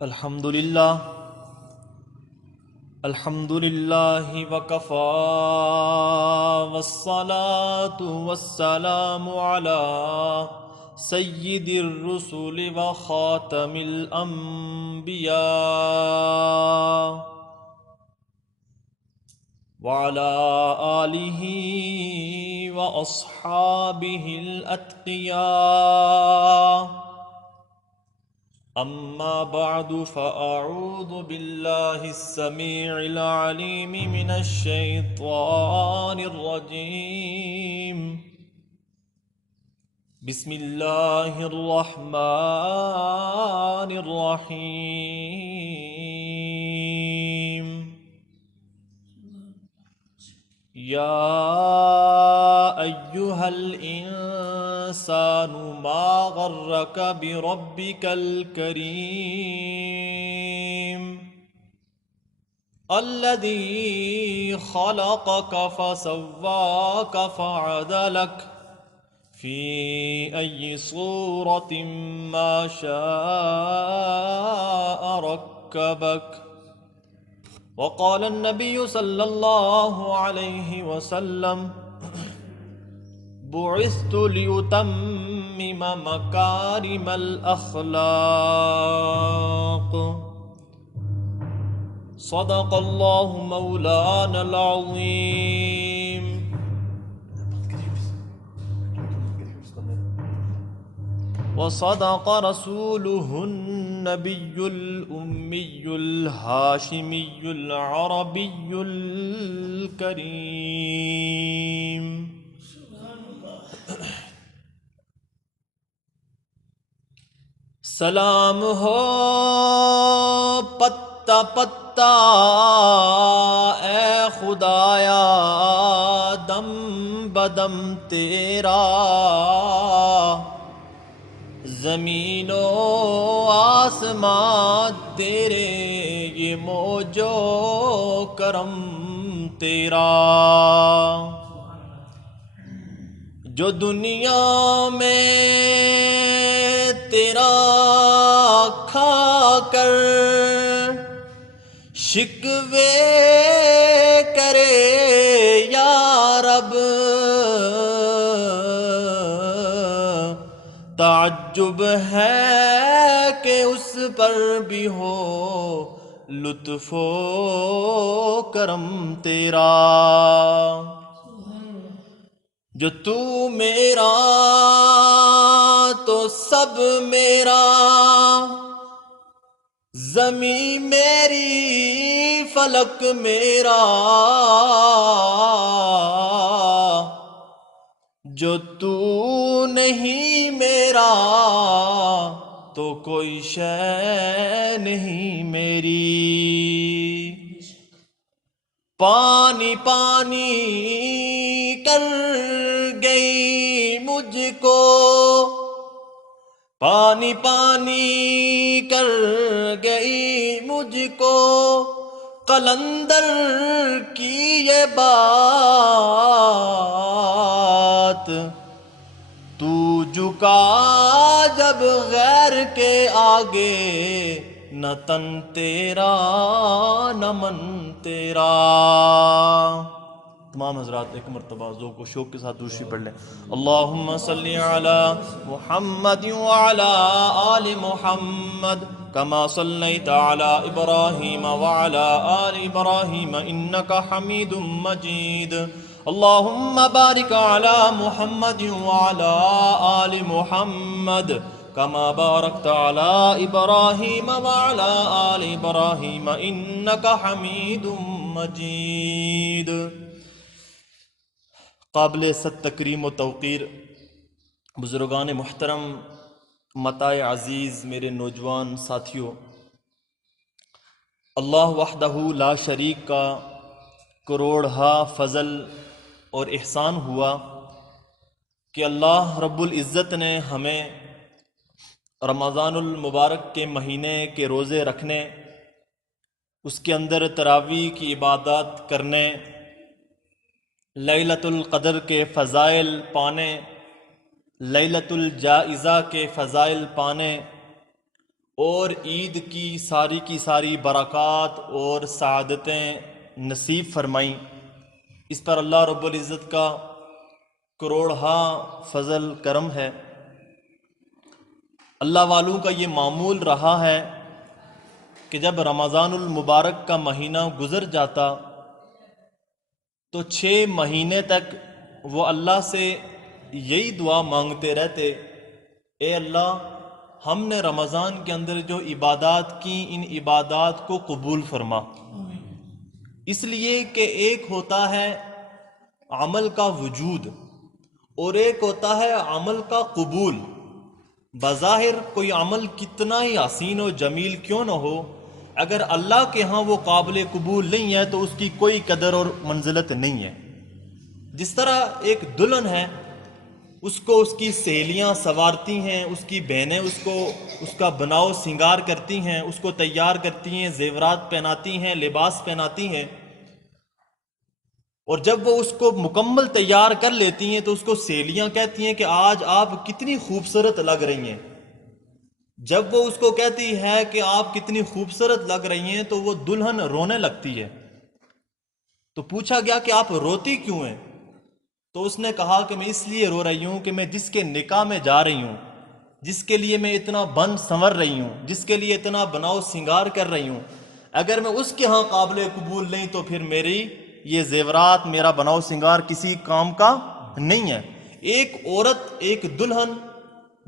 الحمد لله وكفى والصلاة والسلام على سيد الرسل وخاتم الأنبياء وعلى آله وأصحابه الأتقياء. أما بعد فأعوذ بالله السميع العليم من الشيطان الرجيم. بسم الله الرحمن الرحيم. يا أيها الإنسان ما غرك بربك الكريم الذي خلقك فسواك فعدلك في أي صورة ما شاء ركبك. وقال النبي صلى الله عليه وسلم: بعثت لأتمم مكارم الأخلاق. صدق الله مولانا العظيم. وصدق رسوله النبي الأمي الهاشمي العربي الكريم. سلام ہو پتا پتا اے خدایا دم بدم تیرا، زمین و آسمان تیرے یہ موجو کرم تیرا. جو دنیا میں تیرا کھا کر شکوے کرے یا رب، تعجب ہے کہ اس پر بھی ہو لطف و کرم تیرا. جو تو میرا تو سب میرا، زمین میری فلک میرا. جو تو نہیں میرا تو کوئی شے نہیں میری. پانی پانی کر گئی مجھ کو، پانی پانی کر گئی مجھ کو قلندر کی یہ بات. تو جھکا جب غیر کے آگے، نہ تن تیرا نہ من تیرا. تمام حضرات ایک مرتبہ ذوق و شوق کے ساتھ دوسری پڑھ لیں. اللہم صلی علی محمد وعلی آل محمد کما صلیت علی ابراہیم وعلی آل ابراہیم انک حمید مجید. اللہم بارک علی محمد وعلی آل محمد کما بارکت علی ابراہیم وعلی آل ابراہیم انک حمید مجید. قابل صد تکریم و توقیر بزرگان محترم، متاع عزیز، میرے نوجوان ساتھیوں، اللہ وحدہ لا شریک کا کروڑہا فضل اور احسان ہوا کہ اللہ رب العزت نے ہمیں رمضان المبارک کے مہینے کے روزے رکھنے، اس کے اندر تراویح کی عبادات کرنے، لیلۃ القدر کے فضائل پانے، لیلۃ الجائزہ کے فضائل پانے اور عید کی ساری برکات اور سعادتیں نصیب فرمائیں۔ اس پر اللہ رب العزت کا کروڑہا فضل کرم ہے۔ اللہ والوں کا یہ معمول رہا ہے کہ جب رمضان المبارک کا مہینہ گزر جاتا تو 6 مہینے تک وہ اللہ سے یہی دعا مانگتے رہتے، اے اللہ ہم نے رمضان کے اندر جو عبادات کی ان عبادات کو قبول فرما۔ اس لیے کہ ایک ہوتا ہے عمل کا وجود اور ایک ہوتا ہے عمل کا قبول۔ بظاہر کوئی عمل کتنا ہی حسین و جمیل کیوں نہ ہو، اگر اللہ کے ہاں وہ قابل قبول نہیں ہے تو اس کی کوئی قدر اور منزلت نہیں ہے۔ جس طرح ایک دلہن ہے، اس کو اس کی سہیلیاں سنوارتی ہیں، اس کی بہنیں اس کا بناؤ سنگار کرتی ہیں، اس کو تیار کرتی ہیں، زیورات پہناتی ہیں، لباس پہناتی ہیں، اور جب وہ اس کو مکمل تیار کر لیتی ہیں تو اس کو سہیلیاں کہتی ہیں کہ آج آپ کتنی خوبصورت لگ رہی ہیں۔ جب وہ اس کو کہتی ہے کہ آپ کتنی خوبصورت لگ رہی ہیں تو وہ دلہن رونے لگتی ہے۔ تو پوچھا گیا کہ آپ روتی کیوں ہیں؟ تو اس نے کہا کہ میں اس لیے رو رہی ہوں کہ میں جس کے نکاح میں جا رہی ہوں، جس کے لیے میں اتنا بن سنور رہی ہوں، جس کے لیے اتنا بناؤ سنگار کر رہی ہوں، اگر میں اس کے ہاں قابل قبول نہیں تو پھر میری یہ زیورات، میرا بناؤ سنگار کسی کام کا نہیں ہے۔ ایک عورت، ایک دلہن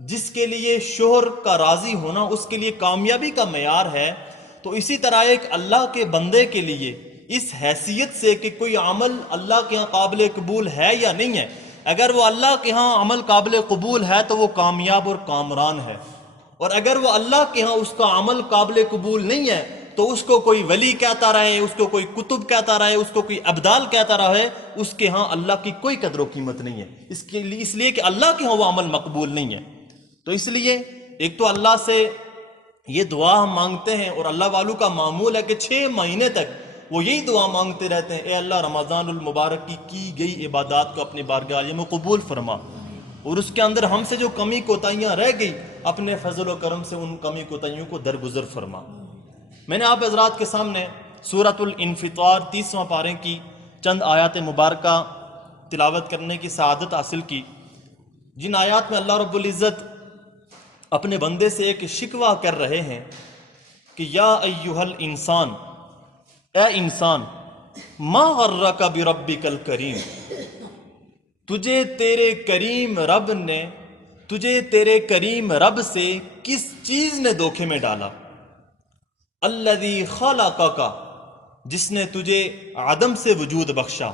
جس کے لیے شوہر کا راضی ہونا اس کے لیے کامیابی کا معیار ہے، تو اسی طرح ایک اللہ کے بندے کے لیے اس حیثیت سے کہ کوئی عمل اللہ کے ہاں قابل قبول ہے یا نہیں ہے، اگر وہ اللہ کے ہاں عمل قابل قبول ہے تو وہ کامیاب اور کامران ہے، اور اگر وہ اللہ کے ہاں اس کا عمل قابل قبول نہیں ہے تو اس کو کوئی ولی کہتا رہے، اس کو کوئی کتب کہتا رہے، اس کو کوئی ابدال کہتا رہے، اس کے ہاں اللہ کی کوئی قدر و قیمت نہیں ہے، اس لیے کہ اللہ کے ہاں وہ عمل مقبول نہیں ہے۔ تو اس لیے ایک تو اللہ سے یہ دعا ہم مانگتے ہیں، اور اللہ والوں کا معمول ہے کہ 6 مہینے تک وہ یہی دعا مانگتے رہتے ہیں، اے اللہ رمضان المبارک کی گئی عبادات کو اپنی بارگاہ عالیہ میں قبول فرما، اور اس کے اندر ہم سے جو کمی کوتاہیاں رہ گئی اپنے فضل و کرم سے ان کمی کوتاہیوں کو درگزر فرما۔ میں نے آپ حضرات کے سامنے سورۃ الانفطار 30واں پارے کی چند آیات مبارکہ تلاوت کرنے کی سعادت حاصل کی، جن آیات میں اللہ رب العزت اپنے بندے سے ایک شکوہ کر رہے ہیں کہ یا ایہا الانسان، اے انسان، ما غرک بربک الکریم، تجھے تیرے کریم رب سے کس چیز نے دھوکے میں ڈالا؟ الذی خلقک، جس نے تجھے عدم سے وجود بخشا،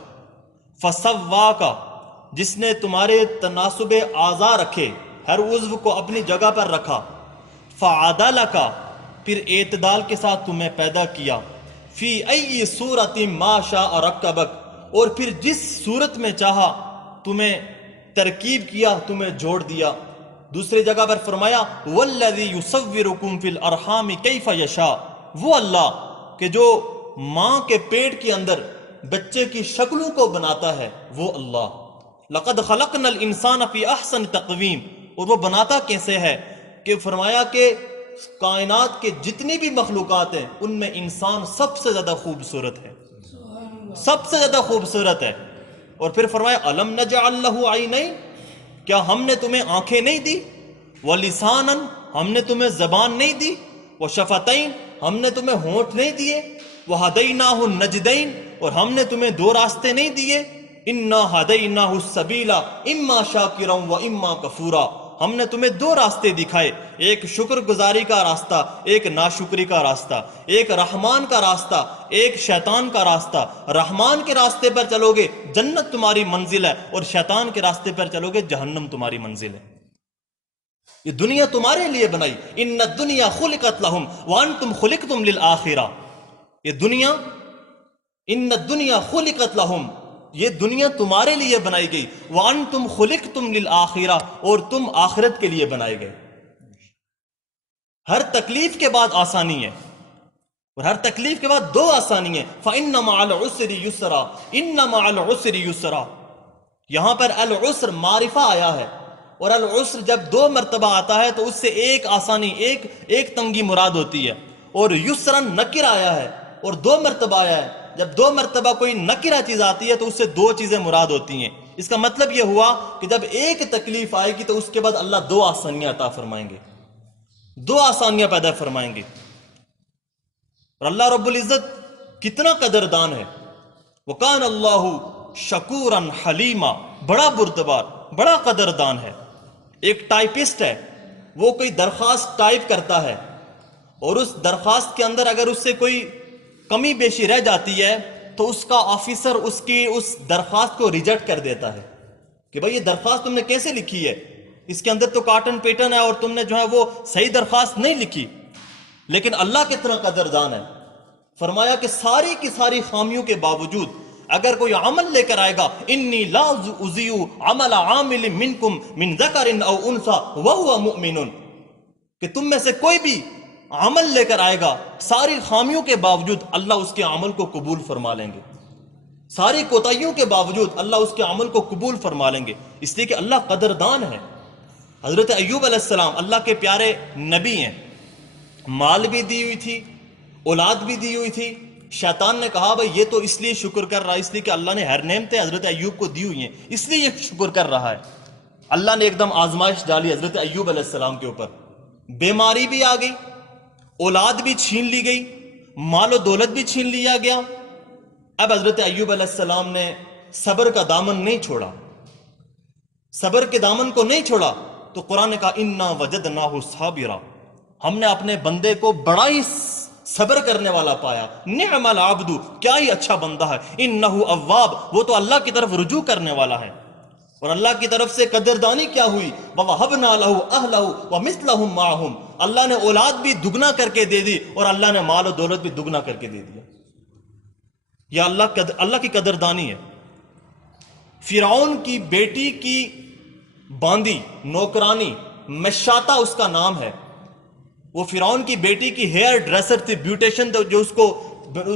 فسواک، جس نے تمہارے تناسب اعضاء رکھے، ہر عضو کو اپنی جگہ پر رکھا، فعدلک، پھر اعتدال کے ساتھ تمہیں پیدا کیا، فی ای صورت ما شاء رکبک، اور پھر جس صورت میں چاہا تمہیں ترکیب کیا، تمہیں جوڑ دیا۔ دوسری جگہ پر فرمایا والذی یصورکم فی الارحام کیف یشاء، وہ اللہ کہ جو ماں کے پیٹ کے اندر بچے کی شکلوں کو بناتا ہے، وہ اللہ۔ لقد خلقنا الانسان فی احسن تقویم، اور وہ بناتا کیسے ہے کہ فرمایا کہ کائنات کے جتنی بھی مخلوقات ہیں ان میں انسان سب سے زیادہ خوبصورت ہے، سب سے زیادہ خوبصورت ہے۔ اور پھر فرمایا الم نجعل لہ عینین، کیا ہم نے تمہیں آنکھیں نہیں دی؟ ولسانا، ہم نے تمہیں زبان نہیں دی؟ وشفتین، ہم نے تمہیں ہونٹ نہیں دیے؟ وہدیناہ النجدین، اور ہم نے تمہیں 2 راستے نہیں دیے؟ انا ہدیناہ السبیل اما شاکرا و اما کفورا، ہم نے تمہیں 2 راستے دکھائے، ایک شکر گزاری کا راستہ، ایک ناشکری کا راستہ، ایک رحمان کا راستہ، ایک شیطان کا راستہ۔ رحمان کے راستے پر چلو گے جنت تمہاری منزل ہے، اور شیطان کے راستے پر چلو گے جہنم تمہاری منزل ہے۔ یہ دنیا تمہارے لیے بنائی، ان الدنیا خلقت لہم وانتم خلقتم للآخرہ، یہ دنیا، ان الدنیا خلقت لہم، یہ دنیا تمہارے لیے بنائی گئی، وانتم خلقتم للآخرہ، اور تم آخرت کے لیے بنائے گئے۔ ہر تکلیف کے بعد آسانی ہے، اور ہر تکلیف کے بعد 2 آسانی ہیں، فَإِنَّ مَعَ الْعُسْرِ يُسْرًا، إِنَّ مَعَ الْعُسْرِ يُسْرًا۔ یہاں پر العسر معرفہ آیا ہے، اور العسر جب 2 مرتبہ آتا ہے تو اس سے ایک آسانی ایک تنگی مراد ہوتی ہے. اور یسرن نکر آیا ہے اور 2 مرتبہ آیا ہے. جب 2 مرتبہ کوئی نکرہ چیز آتی ہے تو اس سے 2 چیزیں مراد ہوتی ہیں. اس کا مطلب یہ ہوا کہ جب ایک تکلیف آئے گی تو اس کے بعد اللہ 2 آسانیاں عطا فرمائیں گے, 2 آسانیاں پیدا فرمائیں گے. اور اللہ رب العزت کتنا قدردان ہے. وَقَانَ اللَّهُ شَكُورًا حَلِيمًا, بڑا بردبار, بڑا قدردان ہے. ایک ٹائپسٹ ہے, وہ کوئی درخواست ٹائپ کرتا ہے اور اس درخواست کے اندر اگر اس سے کوئی کمی بیشی رہ جاتی ہے تو اس کا آفیسر اس درخواست کو ریجیکٹ کر دیتا ہے کہ بھئی یہ درخواست تم نے کیسے لکھی ہے, اس کے اندر تو کاٹن پیٹن ہے اور تم نے جو ہے وہ صحیح درخواست نہیں لکھی. لیکن اللہ کتنا قدردان ہے, فرمایا کہ ساری کی ساری خامیوں کے باوجود اگر کوئی عمل لے کر آئے گا, انی لا اضیع عمل عامل منکم من ذکر او انثى وهو مؤمن, کہ تم میں سے کوئی بھی عمل لے کر آئے گا ساری خامیوں کے باوجود اللہ اس کے عمل کو قبول فرما لیں گے, ساری کوتاہیوں کے باوجود اللہ اس کے عمل کو قبول فرما لیں گے, اس لیے کہ اللہ قدردان ہے. حضرت ایوب علیہ السلام اللہ کے پیارے نبی ہیں, مال بھی دی ہوئی تھی, اولاد بھی دی ہوئی تھی. شیطان نے کہا بھئی یہ تو اس لیے شکر کر رہا ہے اس لیے کہ اللہ نے ہر نعمتیں حضرت ایوب کو دی ہوئی ہیں, اس لیے یہ شکر کر رہا ہے. اللہ نے ایک دم آزمائش ڈالی حضرت ایوب علیہ السلام کے اوپر, بیماری بھی آ گئی, اولاد بھی چھین لی گئی, مال و دولت بھی چھین لیا گیا. اب حضرت ایوب علیہ السلام نے صبر کا دامن نہیں چھوڑا, صبر کے دامن کو نہیں چھوڑا. تو قرآن نے کہا انا وجدناہ صابرا, ہم نے اپنے بندے کو بڑا ہی صبر کرنے والا پایا. نعم العبد, کیا ہی اچھا بندہ ہے. انہ اواب, وہ تو اللہ کی طرف رجوع کرنے والا ہے. اور اللہ کی طرف سے قدردانی کیا ہوئی, وَوَهَبْنَا لَهُ أَهْلَهُ وَمِثْلَهُمْ مَعَهُمْ, اللہ نے اولاد بھی دگنا کر کے دے دی اور اللہ نے مال و دولت بھی دگنا کر کے دے دیا. یا اللہ کی قدردانی ہے. فرعون کی بیٹی کی باندی نوکرانی مشاطہ اس کا نام ہے, وہ فرعون کی بیٹی کی ہیئر ڈریسر تھی, بیوٹیشن جو اس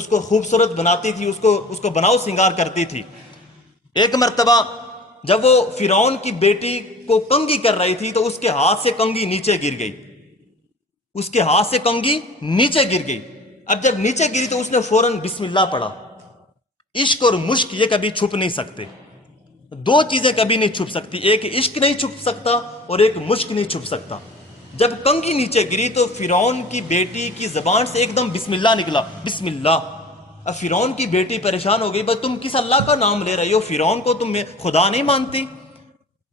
کو خوبصورت بناتی تھی, اس کو بناؤ سنگار کرتی تھی. ایک مرتبہ جب وہ فرعون کی بیٹی کو کنگھی کر رہی تھی تو اس کے ہاتھ سے کنگھی نیچے گر گئی, اس کے ہاتھ سے کنگھی نیچے گر گئی. اب جب نیچے گری تو اس نے فوراً بسم اللہ پڑھا. عشق اور مشک یہ کبھی چھپ نہیں سکتے, 2 چیزیں کبھی نہیں چھپ سکتی, ایک عشق نہیں چھپ سکتا اور ایک مشک نہیں چھپ سکتا. جب کنگھی نیچے گری تو فرعون کی بیٹی کی زبان سے ایک دم بسم اللہ نکلا, بسم اللہ. اب فرعون کی بیٹی پریشان ہو گئی, بھئی تم کس اللہ کا نام لے رہی ہو, فرعون کو تم خدا نہیں مانتی؟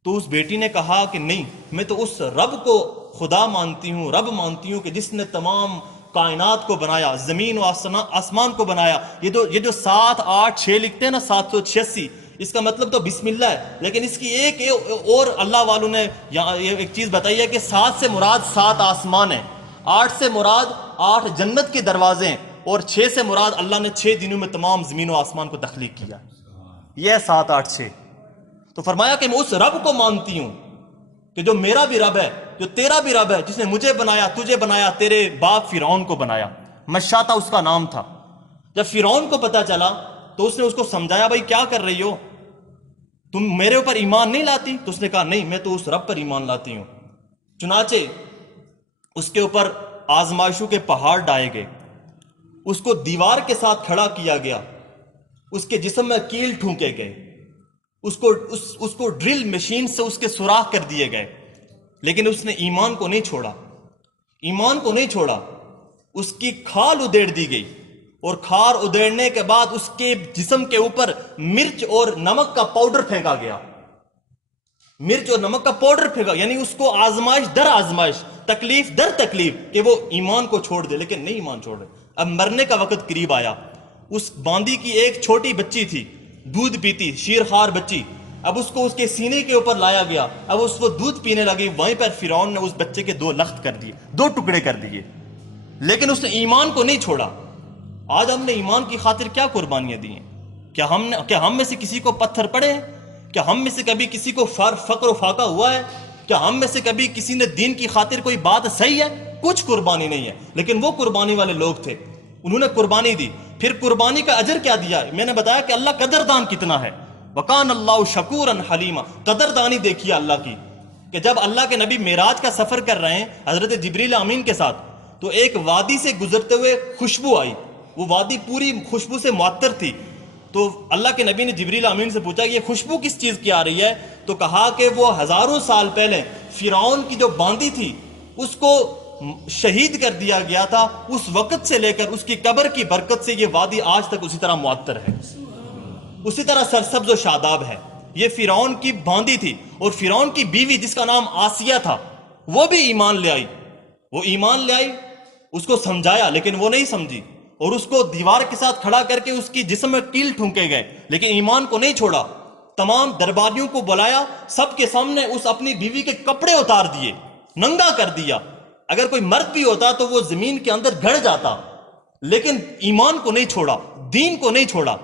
تو اس بیٹی نے کہا کہ نہیں, میں تو اس رب کو خدا مانتی ہوں, رب مانتی ہوں کہ جس نے تمام کائنات کو بنایا, زمین و آسمان کو بنایا. یہ جو 7 8 6 لکھتے ہیں نا, 786, اس کا مطلب تو بسم اللہ ہے. لیکن اس کی ایک اور اللہ والوں نے ایک چیز بتائی ہے کہ 7 سے مراد 7 آسمان ہیں, 8 سے مراد 8 جنت کے دروازے ہیں, اور 6 سے مراد اللہ نے 6 دنوں میں تمام زمین و آسمان کو تخلیق کیا. یہ 7 8 6. تو فرمایا کہ میں اس رب کو مانتی ہوں کہ جو میرا بھی رب ہے, جو تیرا بھی رب ہے, جس نے مجھے بنایا, تجھے بنایا, تیرے باپ فرعون کو بنایا. مشاطہ اس کا نام تھا. جب فرعون کو پتا چلا تو اس نے اس کو سمجھایا, بھائی کیا کر رہی ہو, تم میرے اوپر ایمان نہیں لاتی؟ تو اس نے کہا نہیں, میں تو اس رب پر ایمان لاتی ہوں. چنانچہ اس کے اوپر آزمائشوں کے پہاڑ ڈائے گئے, اس کو دیوار کے ساتھ کھڑا کیا گیا, اس کے جسم میں کیل ٹھونکے گئے, اس کو ڈرل مشین سے اس کے سوراخ کر دیے گئے. لیکن اس نے ایمان کو نہیں چھوڑا, ایمان کو نہیں چھوڑا. اس کی کھال ادھیڑ دی گئی, اور کھال ادھیڑنے کے بعد اس کے جسم کے اوپر مرچ اور نمک کا پاؤڈر پھینکا گیا, مرچ اور نمک کا پاؤڈر پھینکا. یعنی اس کو آزمائش در آزمائش, تکلیف در تکلیف کہ وہ ایمان کو چھوڑ دے, لیکن نہیں ایمان چھوڑ دے. اب مرنے کا وقت قریب آیا. اس باندی کی ایک چھوٹی بچی تھی, دودھ پیتی, شیرخوار بچی. اب اس کو اس کے سینے کے اوپر لایا گیا, اب اس کو دودھ پینے لگی. وہیں پر فرعون نے اس بچے کے 2 لخت کر دیے, 2 ٹکڑے کر دیے, لیکن اس نے ایمان کو نہیں چھوڑا. آج ہم نے ایمان کی خاطر کیا قربانیاں دی ہیں؟ کیا ہم میں سے کسی کو پتھر پڑے ہیں؟ کیا ہم میں سے کبھی کسی کو فقر و فاقہ ہوا ہے؟ کیا ہم میں سے کبھی کسی نے دین کی خاطر کوئی بات صحیح ہے؟ کچھ قربانی نہیں ہے. لیکن وہ قربانی والے لوگ تھے, انہوں نے قربانی دی. پھر قربانی کا اجر کیا دیا؟ میں نے بتایا کہ اللہ قدردان کتنا ہے. وَقَانَ اللَّهُ شَكُورًا حَلِيمًا, قدردانی دیکھیے اللہ کی. کہ جب اللہ کے نبی معراج کا سفر کر رہے ہیں حضرت جبریل امین کے ساتھ، تو ایک وادی سے گزرتے ہوئے خوشبو آئی، وہ وادی پوری خوشبو سے معطر تھی. تو اللہ کے نبی نے جبریل امین سے پوچھا یہ خوشبو کس چیز کی آ رہی ہے؟ تو کہا کہ وہ ہزاروں سال پہلے فرعون کی جو باندی تھی اس کو شہید کر دیا گیا تھا، اس وقت سے لے کر اس کی قبر کی برکت سے یہ وادی آج تک اسی طرح معطر ہے، اسی طرح سرسبز و شاداب ہے. یہ فرعون کی باندی تھی، اور فرعون کی بیوی جس کا نام آسیہ تھا وہ بھی ایمان لے آئی. وہ ایمان لے آئی، اس کو سمجھایا لیکن وہ نہیں سمجھی، اور اس کو دیوار کے ساتھ کھڑا کر کے اس کی جسم میں کیل ٹھونکے گئے، لیکن ایمان کو نہیں چھوڑا. تمام درباریوں کو بلایا، سب کے سامنے اس اپنی بیوی کے کپڑے اتار دیے، ننگا کر دیا. اگر کوئی مرد بھی ہوتا تو وہ زمین کے اندر گڑ جاتا، لیکن ایمان کو نہیں چھوڑا، دین کو نہیں چھوڑا.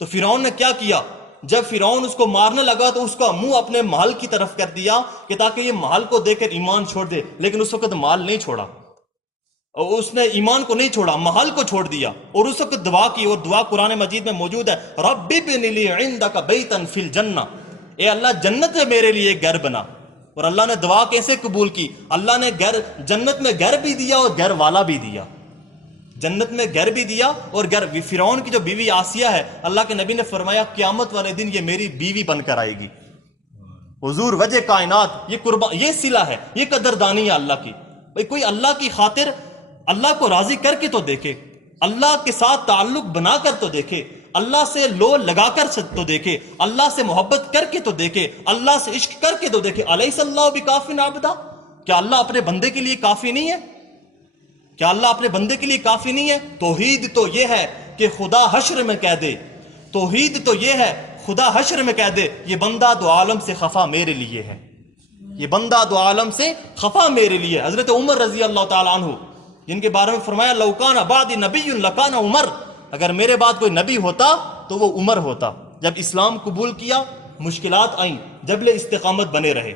تو فرعون نے کیا کیا؟ جب فرعون اس کو مارنے لگا تو اس کا منہ اپنے محل کی طرف کر دیا کہ تاکہ یہ محل کو دیکھ کر ایمان چھوڑ دے، لیکن اس وقت مال نہیں چھوڑا، اور اس نے ایمان کو نہیں چھوڑا، محل کو چھوڑ دیا. اور اس وقت دعا کی، اور دعا قرآن مجید میں موجود ہے، رب ابن لی عندک بیتا فی الجنہ، اے اللہ جنت میں میرے لیے گھر بنا. اور اللہ نے دعا کیسے قبول کی؟ اللہ نے جنت میں گھر بھی دیا اور گھر والا بھی دیا. جنت میں گھر بھی دیا اور گھر. فرعون کی جو بیوی آسیہ ہے، اللہ کے نبی نے فرمایا قیامت والے دن یہ میری بیوی بن کر آئے گی. حضور وجہ کائنات، یہ صلہ ہے، یہ قدردانی ہے اللہ کی. بھئی کوئی اللہ کی خاطر اللہ کو راضی کر کے تو دیکھے، اللہ کے ساتھ تعلق بنا کر تو دیکھے، اللہ سے لو لگا کر تو دیکھے، اللہ سے محبت کر کے تو دیکھے، اللہ سے عشق کر کے تو دیکھے. الیس اللہ بکاف عبدا، کیا اللہ اپنے بندے کے لیے کافی نہیں ہے؟ کیا اللہ اپنے بندے کے لیے کافی نہیں ہے؟ توحید تو یہ ہے کہ خدا حشر میں کہہ دے، توحید تو یہ ہے خدا حشر میں کہہ دے یہ بندہ دو عالم سے خفا میرے لیے ہے، یہ بندہ دو عالم سے خفا میرے لیے. حضرت عمر رضی اللہ تعالیٰ عنہ جن کے بارے میں فرمایا لو کان بعدی نبی لکان عمر، اگر میرے بعد کوئی نبی ہوتا تو وہ عمر ہوتا. جب اسلام قبول کیا مشکلات آئیں، جبل استقامت بنے رہے،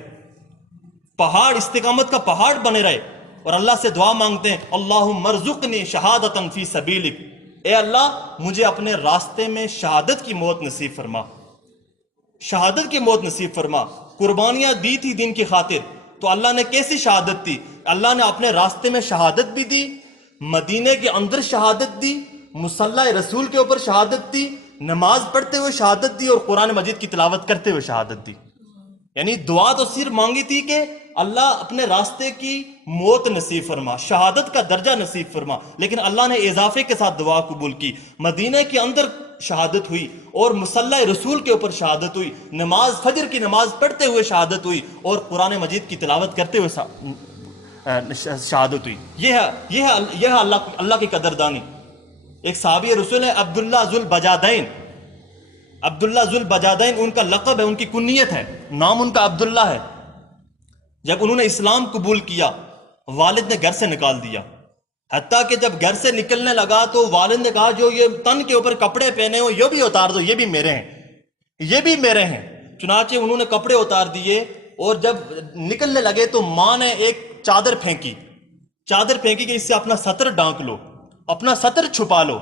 پہاڑ استقامت کا پہاڑ بنے رہے، اور اللہ سے دعا مانگتے ہیں اللہم ارزقنی شہادتا فی سبیلک، اے اللہ مجھے اپنے راستے میں شہادت کی موت نصیب فرما، شہادت کی موت نصیب فرما. قربانیاں دی تھی دین کی خاطر، تو اللہ نے کیسی شہادت دی؟ اللہ نے اپنے راستے میں شہادت بھی دی، مدینے کے اندر شہادت دی، مصلی رسول کے اوپر شہادت دی، نماز پڑھتے ہوئے شہادت دی، اور قرآن مجید کی تلاوت کرتے ہوئے شہادت دی. یعنی دعا تو صرف مانگی تھی کہ اللہ اپنے راستے کی موت نصیب فرما، شہادت کا درجہ نصیب فرما، لیکن اللہ نے اضافے کے ساتھ دعا قبول کی. مدینہ کے اندر شہادت ہوئی، اور مصلی رسول کے اوپر شہادت ہوئی، نماز فجر کی نماز پڑھتے ہوئے شہادت ہوئی، اور قرآن مجید کی تلاوت کرتے ہوئے شہادت ہوئی. یہ ہے اللہ کی قدردانی. ایک صحابی رسول ہے عبداللہ ذوالبجادین، عبداللہ ذوالبجادین ان کا لقب ہے، ان کی کنیت ہے، نام ان کا عبداللہ ہے. جب انہوں نے اسلام قبول کیا والد نے گھر سے نکال دیا، حتیٰ کہ جب گھر سے نکلنے لگا تو والد نے کہا جو یہ تن کے اوپر کپڑے پہنے ہو یہ بھی اتار دو، یہ بھی میرے ہیں، یہ بھی میرے ہیں. چنانچہ انہوں نے کپڑے اتار دیے، اور جب نکلنے لگے تو ماں نے ایک چادر پھینکی کہ اس سے اپنا سطر ڈھانک لو، اپنا سطر چھپا لو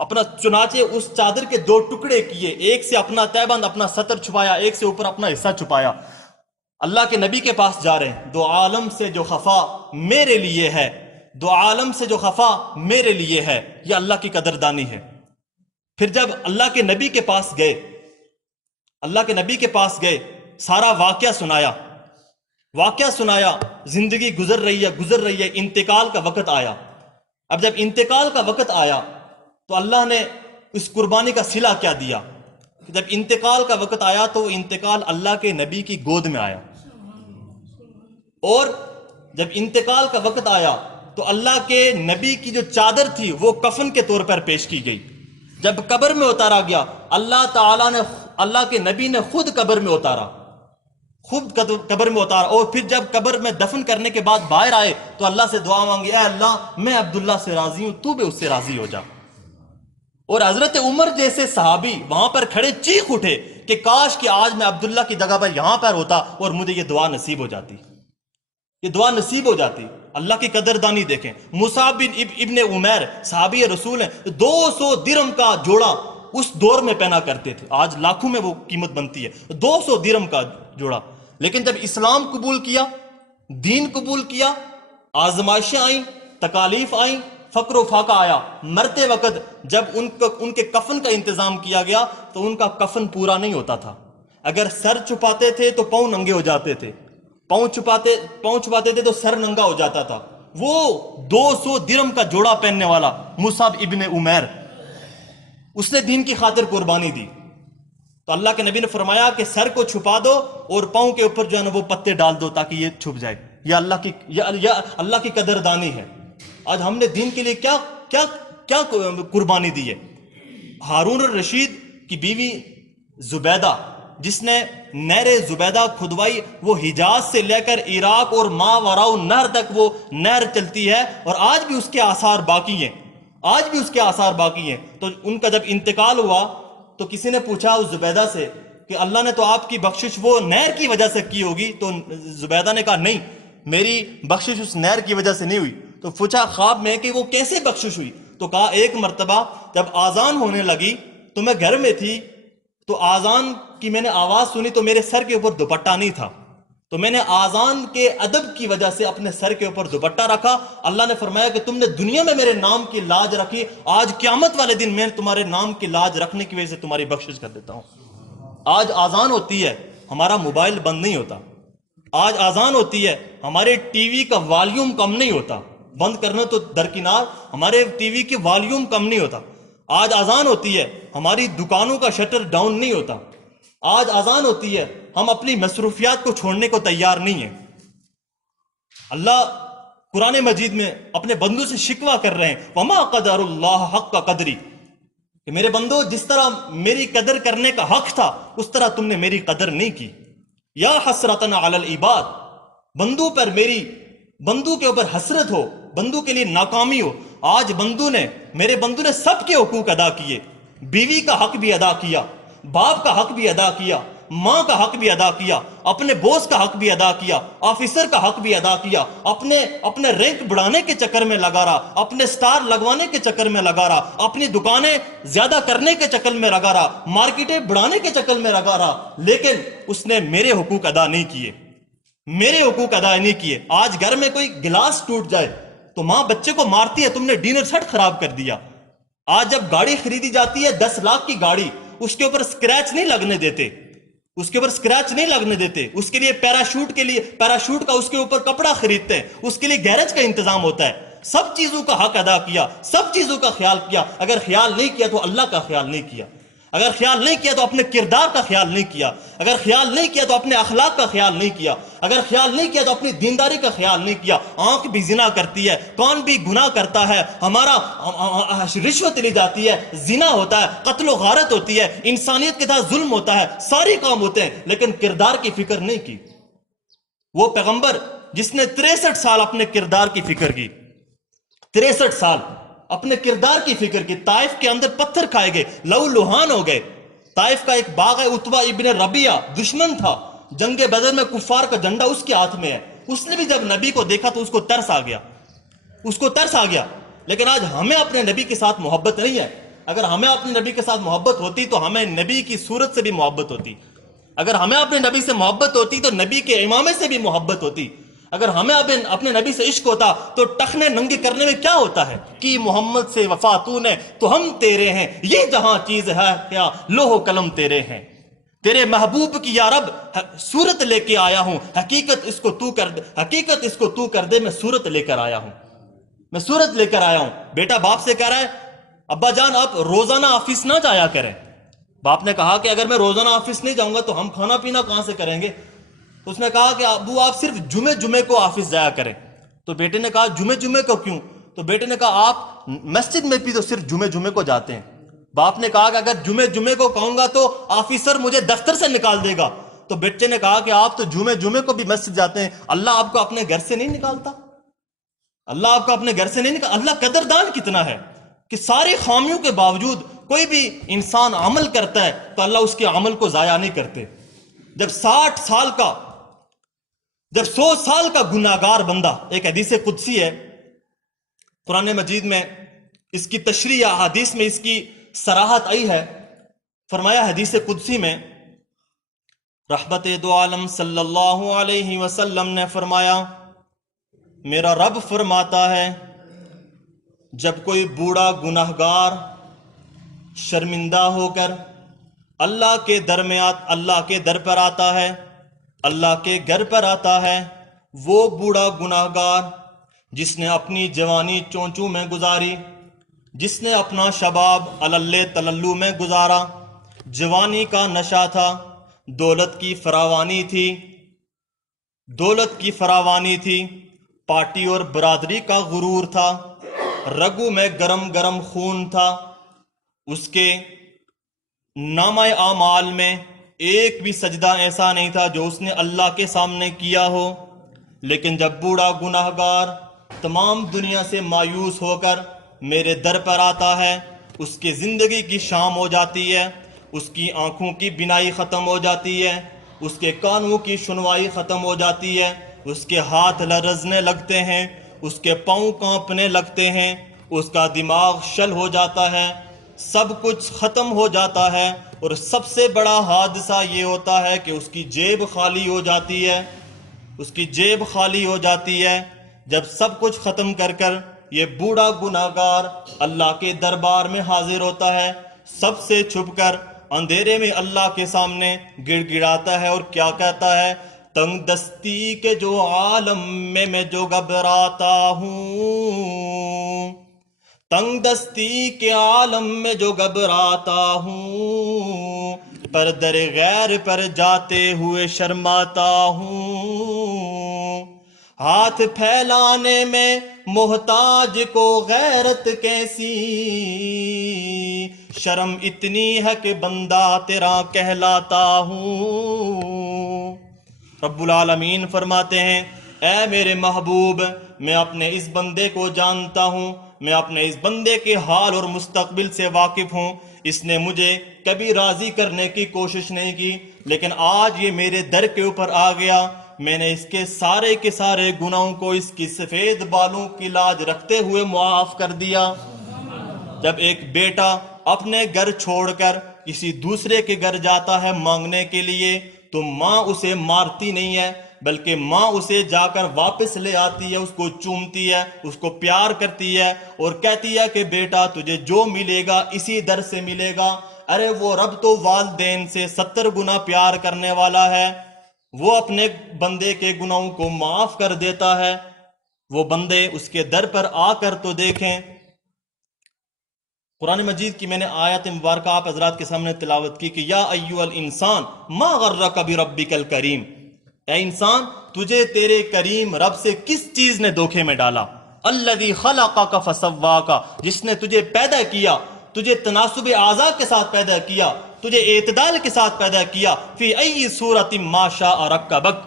اپنا. چنانچہ اس چادر کے دو ٹکڑے کیے، ایک سے اپنا تہبند اپنا سطر چھپایا، ایک سے اوپر اپنا حصہ چھپایا. اللہ کے نبی کے پاس جا رہے ہیں، دو عالم سے جو خفا میرے لیے ہے، دو عالم سے جو خفا میرے لیے ہے، یہ اللہ کی قدردانی ہے. پھر جب اللہ کے نبی کے پاس گئے سارا واقعہ سنایا، زندگی گزر رہی ہے، انتقال کا وقت آیا. اب جب انتقال کا وقت آیا تو اللہ نے اس قربانی کا صلہ کیا دیا. جب انتقال کا وقت آیا تو وہ انتقال اللہ کے نبی کی گود میں آیا، اور جب انتقال کا وقت آیا تو اللہ کے نبی کی جو چادر تھی وہ کفن کے طور پر پیش کی گئی. جب قبر میں اتارا گیا اللہ کے نبی نے خود قبر میں اتارا، اور پھر جب قبر میں دفن کرنے کے بعد باہر آئے تو اللہ سے دعا مانگی، اے اللہ میں عبداللہ سے راضی ہوں، تو بھی اس سے راضی ہو جا. اور حضرت عمر جیسے صحابی وہاں پر کھڑے چیخ اٹھے کہ کاش کہ آج میں عبداللہ کی جگہ پر یہاں پر ہوتا اور مجھے یہ دعا نصیب ہو جاتی، یہ دعا نصیب ہو جاتی. اللہ کی قدردانی دیکھیں. مصعب بن ابن عمیر صحابی رسول ہیں، 200 درہم کا جوڑا اس دور میں پہنا کرتے تھے، آج لاکھوں میں وہ قیمت بنتی ہے. 200 درہم کا جوڑا. لیکن جب اسلام قبول کیا، دین قبول کیا، آزمائشیں آئیں، تکالیف آئیں، فقر و فاقہ آیا، مرتے وقت جب ان کے کفن کا انتظام کیا گیا تو ان کا کفن پورا نہیں ہوتا تھا. اگر سر چھپاتے تھے تو پاؤں ننگے ہو جاتے تھے، پاؤں چھپاتے تھے تو سر ننگا ہو جاتا تھا. وہ 200 درم کا جوڑا پہننے والا مصعب ابن عمیر، اس نے دین کی خاطر قربانی دی. تو اللہ کے نبی نے فرمایا کہ سر کو چھپا دو اور پاؤں کے اوپر جو ہے نا وہ پتے ڈال دو تاکہ یہ چھپ جائے. یہ اللہ کی قدردانی ہے. آج ہم نے دین کے لیے کیا کیا کیا قربانی دی ہے. ہارون الرشید کی بیوی زبیدہ، جس نے نہر زبیدہ کھدوائی، وہ حجاز سے لے کر عراق اور ماوراء نہر تک وہ نہر چلتی ہے، اور آج بھی اس کے آثار باقی ہیں. آج بھی اس کے آثار باقی ہیں. تو ان کا جب انتقال ہوا تو کسی نے پوچھا اس زبیدہ سے کہ اللہ نے تو آپ کی بخشش وہ نہر کی وجہ سے کی ہوگی. تو زبیدہ نے کہا نہیں، میری بخشش اس نہر کی وجہ سے نہیں ہوئی. تو پوچھا خواب میں کہ وہ کیسے بخشش ہوئی؟ تو کہا ایک مرتبہ جب آذان ہونے لگی تو میں گھر میں تھی، تو آذان کی میں نے آواز سنی تو میرے سر کے اوپر دوپٹہ نہیں تھا، تو میں نے آذان کے ادب کی وجہ سے اپنے سر کے اوپر دوپٹہ رکھا. اللہ نے فرمایا کہ تم نے دنیا میں میرے نام کی لاج رکھی، آج قیامت والے دن میں تمہارے نام کی لاج رکھنے کی وجہ سے تمہاری بخشش کر دیتا ہوں. آج آذان ہوتی ہے، ہمارا موبائل بند نہیں ہوتا. آج آذان ہوتی ہے، ہمارے ٹی وی کا والیوم کم نہیں ہوتا. بند کرنا تو درکنار، ہمارے ٹی وی کے والیوم کم نہیں ہوتا. آج آذان ہوتی ہے، ہماری دکانوں کا شٹر ڈاؤن نہیں ہوتا. آج آذان ہوتی ہے، ہم اپنی مصروفیات کو چھوڑنے کو تیار نہیں ہیں. اللہ قرآن مجید میں اپنے بندوں سے شکوہ کر رہے ہیں، وما قدر اللہ حق قدری، کہ میرے بندو جس طرح میری قدر کرنے کا حق تھا اس طرح تم نے میری قدر نہیں کی. یا حسرتن علی العباد، بندو کے اوپر حسرت ہو، بندو کے لیے ناکامی ہو. آج میرے بندو نے سب کے حقوق ادا کیے، بیوی کا حق بھی ادا کیا، باپ کا حق بھی ادا کیا، ماں کا حق بھی ادا کیا، اپنے بوس کا حق بھی ادا کیا، آفیسر کا حق بھی ادا کیا، اپنے رینک بڑھانے کے چکر میں لگا رہا، اپنے سٹار لگوانے کے چکر میں لگا رہا، اپنی دکانیں زیادہ کرنے کے چکر میں لگا رہا، مارکیٹیں بڑھانے کے چکر میں لگا رہا، لیکن اس نے میرے حقوق ادا نہیں کیے، میرے حقوق ادا نہیں کیے. آج گھر میں کوئی گلاس ٹوٹ جائے تو ماں بچے کو مارتی ہے، تم نے ڈنر سیٹ خراب کر دیا. آج جب گاڑی خریدی جاتی ہے 10 لاکھ کی گاڑی، اس کے اوپر سکریچ نہیں لگنے دیتے، اس کے اوپر سکریچ نہیں لگنے دیتے. اس کے لیے پیراشوٹ کا اس کے اوپر کپڑا خریدتے ہیں، اس کے لیے گیرج کا انتظام ہوتا ہے. سب چیزوں کا حق ادا کیا، سب چیزوں کا خیال کیا. اگر خیال نہیں کیا تو اللہ کا خیال نہیں کیا، اگر خیال نہیں کیا تو اپنے کردار کا خیال نہیں کیا، اگر خیال نہیں کیا تو اپنے اخلاق کا خیال نہیں کیا، اگر خیال نہیں کیا تو اپنی دینداری کا خیال نہیں کیا. آنکھ بھی زنا کرتی ہے، کان بھی گناہ کرتا ہے، ہمارا رشوت لی جاتی ہے، زنا ہوتا ہے، قتل و غارت ہوتی ہے، انسانیت کے ساتھ ظلم ہوتا ہے، ساری کام ہوتے ہیں، لیکن کردار کی فکر نہیں کی. وہ پیغمبر جس نے 63 سال اپنے کردار کی فکر کی، 63 سال اپنے کردار کی فکر کی. طائف کے اندر پتھر کھائے گئے، لہو لہان ہو گئے. طائف کا ایک باغ ہے، عتبہ ابن ربیعہ دشمن تھا، جنگ بدر میں کفار کا جھنڈا اس کے ہاتھ میں ہے. اس نے بھی جب نبی کو دیکھا تو اس کو ترس آ گیا. لیکن آج ہمیں اپنے نبی کے ساتھ محبت نہیں ہے. اگر ہمیں اپنے نبی کے ساتھ محبت ہوتی تو ہمیں نبی کی صورت سے بھی محبت ہوتی. اگر ہمیں اپنے نبی سے محبت ہوتی تو نبی کے امامے سے بھی محبت ہوتی. اگر ہمیں اپنے نبی سے عشق ہوتا تو ٹخنے ننگے کرنے میں کیا ہوتا ہے کہ محمد سے وفا تو نے تو ہم تیرے ہیں، یہ جہاں چیز ہے کیا لوح و قلم تیرے ہیں. تیرے محبوب کی یا رب صورت لے کے آیا ہوں، حقیقت اس کو تو کر دے، میں صورت لے کر آیا ہوں. بیٹا باپ سے کہہ رہا ہے ابا جان آپ روزانہ آفس نہ جایا کریں. باپ نے کہا کہ اگر میں روزانہ آفس نہیں جاؤں گا تو ہم کھانا پینا کہاں سے کریں گے. اس نے کہا کہ ابو آپ صرف جمعے کو آفس جایا کریں. تو بیٹے نے کہا جمعے کو کیوں؟ تو بیٹے نے کہا آپ مسجد میں بھی تو صرف جمعے کو جاتے ہیں. باپ نے کہا کہ اگر جمعے کو کہوں گا تو آفیسر مجھے دفتر سے نکال دے گا. تو بیٹے نے کہا کہ آپ تو جمعے کو بھی مسجد جاتے ہیں، اللہ آپ کو اپنے گھر سے نہیں نکالتا؟ اللہ قدردان کتنا ہے کہ ساری خامیوں کے باوجود کوئی بھی انسان عمل کرتا ہے تو اللہ اس کے عمل کو ضائع نہیں کرتے. جب 100 سال کا گناہگار بندہ، ایک حدیث قدسی ہے قرآن مجید میں، اس کی تشریح حدیث میں اس کی صراحت آئی ہے. فرمایا حدیث قدسی میں رحمت دو عالم صلی اللہ علیہ وسلم نے فرمایا، میرا رب فرماتا ہے جب کوئی بوڑھا گناہگار شرمندہ ہو کر اللہ کے در پر آتا ہے، اللہ کے گھر پر آتا ہے، وہ بوڑھا گناہگار جس نے اپنی جوانی چونچوں میں گزاری، جس نے اپنا شباب علل تللو میں گزارا، جوانی کا نشہ تھا، دولت کی فراوانی تھی، پارٹی اور برادری کا غرور تھا، رگوں میں گرم گرم خون تھا، اس کے نامہ اعمال میں ایک بھی سجدہ ایسا نہیں تھا جو اس نے اللہ کے سامنے کیا ہو۔ لیکن جب بوڑھا گناہگار تمام دنیا سے مایوس ہو کر میرے در پر آتا ہے، اس کی زندگی کی شام ہو جاتی ہے، اس کی آنکھوں کی بینائی ختم ہو جاتی ہے، اس کے کانوں کی سنوائی ختم ہو جاتی ہے، اس کے ہاتھ لرزنے لگتے ہیں، اس کے پاؤں کانپنے لگتے ہیں، اس کا دماغ شل ہو جاتا ہے، سب کچھ ختم ہو جاتا ہے، اور سب سے بڑا حادثہ یہ ہوتا ہے کہ اس کی جیب خالی ہو جاتی ہے، جب سب کچھ ختم کر یہ بوڑھا گناہگار اللہ کے دربار میں حاضر ہوتا ہے، سب سے چھپ کر اندھیرے میں اللہ کے سامنے گڑ گڑاتا ہے اور کیا کہتا ہے؟ تنگ دستی کے جو عالم میں جو گھبراتا ہوں، تنگ دستی کے عالم میں جو گھبراتا ہوں، پر در غیر پر جاتے ہوئے شرماتا ہوں، ہاتھ پھیلانے میں محتاج کو غیرت کیسی، شرم اتنی ہے کہ بندہ تیرا کہلاتا ہوں۔ رب العالمین فرماتے ہیں، اے میرے محبوب، میں اپنے اس بندے کو جانتا ہوں، میں اپنے اس بندے کے حال اور مستقبل سے واقف ہوں، اس نے مجھے کبھی راضی کرنے کی کوشش نہیں کی، لیکن آج یہ میرے در کے اوپر آ گیا، میں نے اس کے سارے گناہوں کو اس کی سفید بالوں کی لاج رکھتے ہوئے معاف کر دیا۔ جب ایک بیٹا اپنے گھر چھوڑ کر کسی دوسرے کے گھر جاتا ہے مانگنے کے لیے تو ماں اسے مارتی نہیں ہے، بلکہ ماں اسے جا کر واپس لے آتی ہے، اس کو چومتی ہے، اس کو پیار کرتی ہے اور کہتی ہے کہ بیٹا تجھے جو ملے گا اسی در سے ملے گا۔ ارے وہ رب تو والدین سے 70 گنا پیار کرنے والا ہے، وہ اپنے بندے کے گناہوں کو معاف کر دیتا ہے۔ وہ بندے اس کے در پر آ کر تو دیکھیں۔ قرآن مجید کی میں نے آیت مبارکہ آپ حضرات کے سامنے تلاوت کی کہ یا ایھا الانسان ما غرک بربک الکریم، اے انسان تجھے تیرے کریم رب سے کس چیز نے دھوکے میں ڈالا؟ الذی خلقک فسواک، جس نے تجھے پیدا کیا، تجھے تناسب اعضاء کے ساتھ پیدا کیا، تجھے اعتدال کے ساتھ پیدا کیا، فی ای صورت ما شاء رکبک،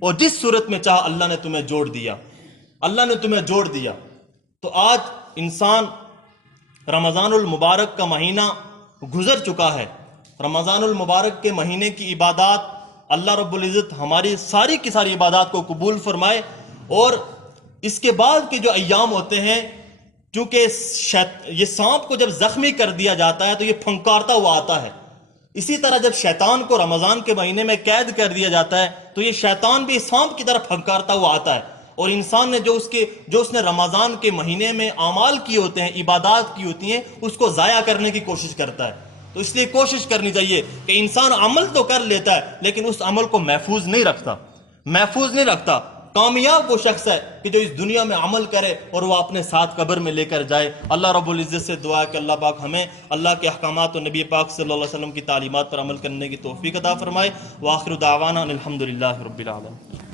اور جس صورت میں چاہا اللہ نے تمہیں جوڑ دیا۔ تو آج انسان رمضان المبارک کا مہینہ گزر چکا ہے، رمضان المبارک کے مہینے کی عبادات اللہ رب العزت ہماری ساری کی ساری عبادات کو قبول فرمائے، اور اس کے بعد کے جو ایام ہوتے ہیں، کیونکہ یہ سانپ کو جب زخمی کر دیا جاتا ہے تو یہ پھنکارتا ہوا آتا ہے، اسی طرح جب شیطان کو رمضان کے مہینے میں قید کر دیا جاتا ہے تو یہ شیطان بھی سانپ کی طرح پھنکارتا ہوا آتا ہے، اور انسان نے جو اس نے رمضان کے مہینے میں اعمال کیے ہوتے ہیں، عبادات کی ہوتی ہیں، اس کو ضائع کرنے کی کوشش کرتا ہے۔ تو اس لیے کوشش کرنی چاہیے کہ انسان عمل تو کر لیتا ہے لیکن اس عمل کو محفوظ نہیں رکھتا۔ کامیاب وہ شخص ہے کہ جو اس دنیا میں عمل کرے اور وہ اپنے ساتھ قبر میں لے کر جائے۔ اللہ رب العزت سے دعا ہے کہ اللہ پاک ہمیں اللہ کے احکامات اور نبی پاک صلی اللہ علیہ وسلم کی تعلیمات پر عمل کرنے کی توفیق عطا فرمائے۔ وآخر دعوانا ان الحمد للہ رب العالمین۔